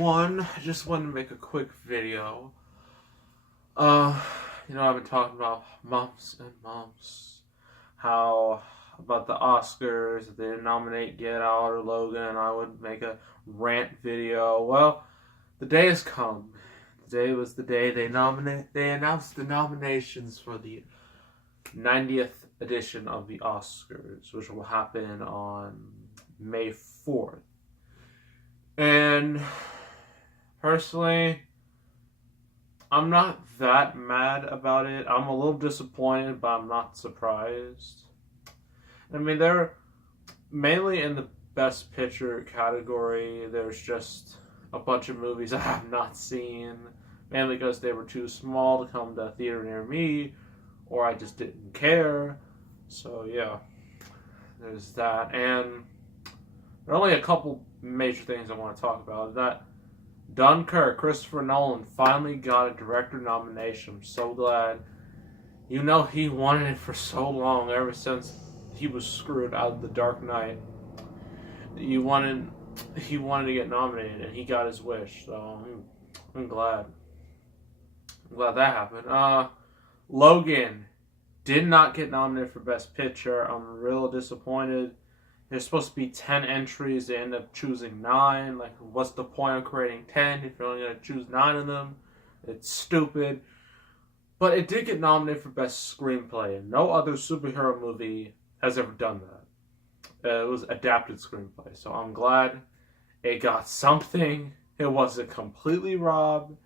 everyone. I just wanted to make a quick video. I've been talking about months and months. How about the Oscars, if they didn't nominate Get Out or Logan, I would make a rant video. Well, the day has come. Today was the day they announced the nominations for the 90th edition of the Oscars, which will happen on May 4th. And personally, I'm not that mad about it. I'm a little disappointed, but I'm not surprised. I mean, they're mainly in the Best Picture category. There's just a bunch of movies I have not seen, mainly because they were too small to come to a theater near me, or I just didn't care. So yeah, there's that. And there are only a couple major things I want to talk about. That Dunkirk, Christopher Nolan finally got a director nomination. I'm so glad. You know, he wanted it for so long, ever since he was screwed out of The Dark Knight. He wanted to get nominated, and he got his wish. So I'm glad. I'm glad that happened. Logan did not get nominated for Best Picture. I'm real disappointed. There's supposed to be 10 entries. They end up choosing 9. Like, what's the point of creating 10 if you're only going to choose 9 of them? It's stupid. But it did get nominated for Best Screenplay. And no other superhero movie has ever done that. It was adapted screenplay. So I'm glad it got something. It wasn't completely robbed.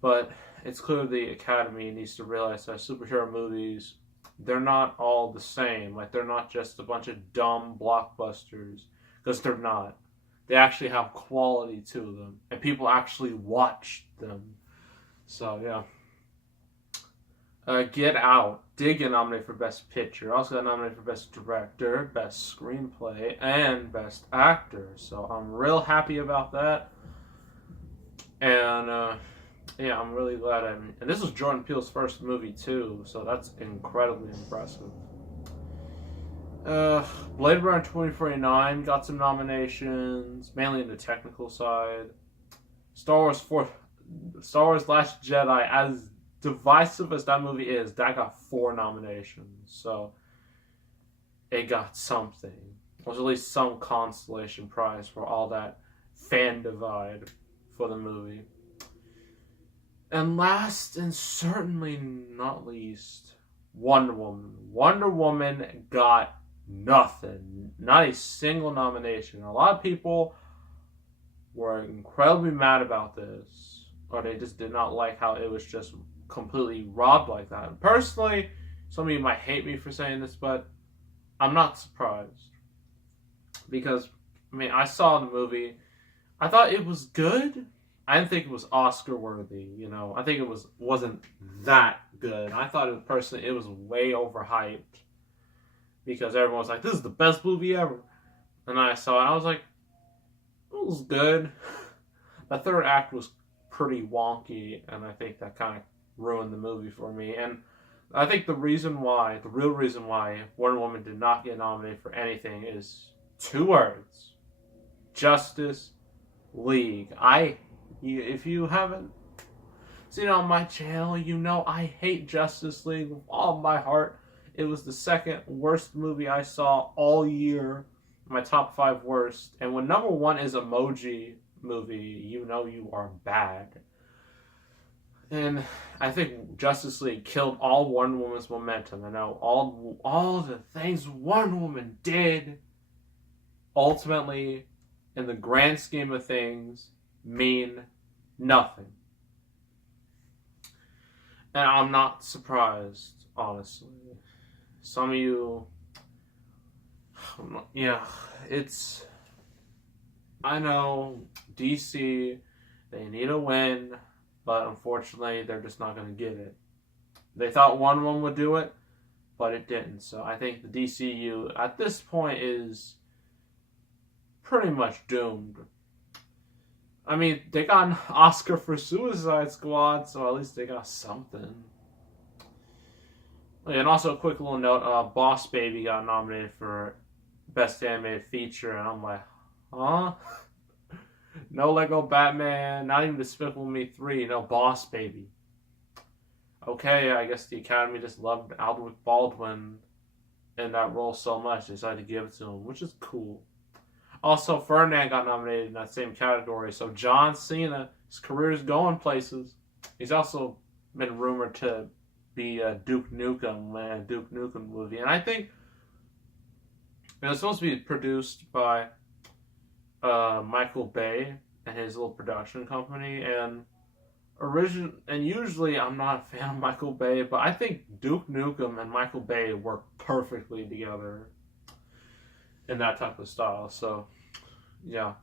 But it's clear the Academy needs to realize that superhero movies, they're not all the same. Like, they're not just a bunch of dumb blockbusters, because they're not. They actually have quality to them, and people actually watch them. So yeah. Get Out did get nominated for Best Picture. Also got nominated for Best Director, Best Screenplay, and Best Actor. So I'm real happy about that. And yeah, I'm really glad. And this was Jordan Peele's first movie too, so that's incredibly impressive. Blade Runner 2049 got some nominations, mainly in the technical side. Star Wars Last Jedi, as divisive as that movie is, that got 4 nominations, so it got something. It was at least some consolation prize for all that fan divide for the movie. And last, and certainly not least, Wonder Woman. Wonder Woman got nothing. Not a single nomination. A lot of people were incredibly mad about this, or they just did not like how it was just completely robbed like that. And personally, some of you might hate me for saying this, but I'm not surprised. Because, I mean, I saw the movie. I thought it was good. I didn't think it was Oscar worthy, you know. I think it wasn't that good. I thought it was way overhyped, because everyone was like, "This is the best movie ever." And I saw it, and I was like, it was good. The third act was pretty wonky, and I think that kind of ruined the movie for me. And I think the real reason why Wonder Woman did not get nominated for anything is 2 words: Justice League. If you haven't seen it on my channel, you know I hate Justice League with all my heart. It was the second worst movie I saw all year. My top 5 worst. And when number 1 is Emoji Movie, you know you are bad. And I think Justice League killed all Wonder Woman's momentum. I know all the things Wonder Woman did, ultimately, in the grand scheme of things, mean nothing. And I'm not surprised, honestly. Some of you, yeah, I know DC, they need a win, but unfortunately, they're just not going to get it. They thought Wonder Woman would do it, but it didn't. So I think the DCU, at this point, is pretty much doomed. I mean, they got an Oscar for Suicide Squad, so at least they got something. And also a quick little note, Boss Baby got nominated for Best Animated Feature, and I'm like, huh? No Lego Batman, not even Despicable Me 3, no Boss Baby. Okay, I guess the Academy just loved Alec Baldwin in that role so much, they decided to give it to him, which is cool. Also, Ferdinand got nominated in that same category, so John Cena, his career is going places. He's also been rumored to be Duke Nukem in a Duke Nukem movie, and I think it was supposed to be produced by Michael Bay and his little production company, and usually I'm not a fan of Michael Bay, but I think Duke Nukem and Michael Bay work perfectly together in that type of style. So, yeah.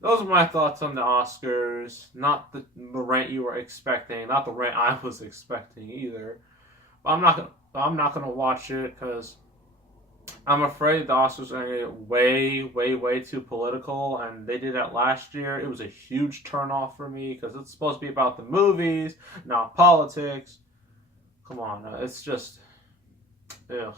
Those are my thoughts on the Oscars. Not the rant you were expecting, not the rant I was expecting either. But I'm not gonna watch it because I'm afraid the Oscars are gonna get way, way, way too political, and they did that last year. It was a huge turnoff for me because it's supposed to be about the movies, not politics. Come on, it's just, ugh.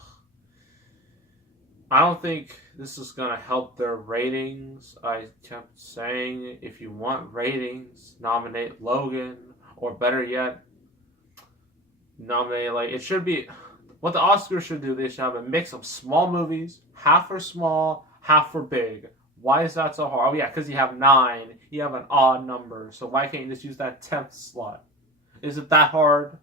I don't think this is going to help their ratings. I kept saying, if you want ratings, nominate Logan, or better yet, nominate, like, it should be, what the Oscars should do, they should have a mix of small movies, half for small, half for big. Why is that so hard? Oh, yeah, because you have 9, you have an odd number, so why can't you just use that 10th slot? Is it that hard?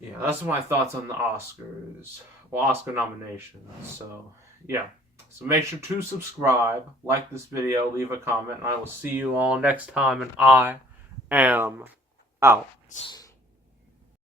Yeah, that's my thoughts on the Oscars. Well, Oscar nominations. So, yeah. So make sure to subscribe, like this video, leave a comment, and I will see you all next time, and I am out.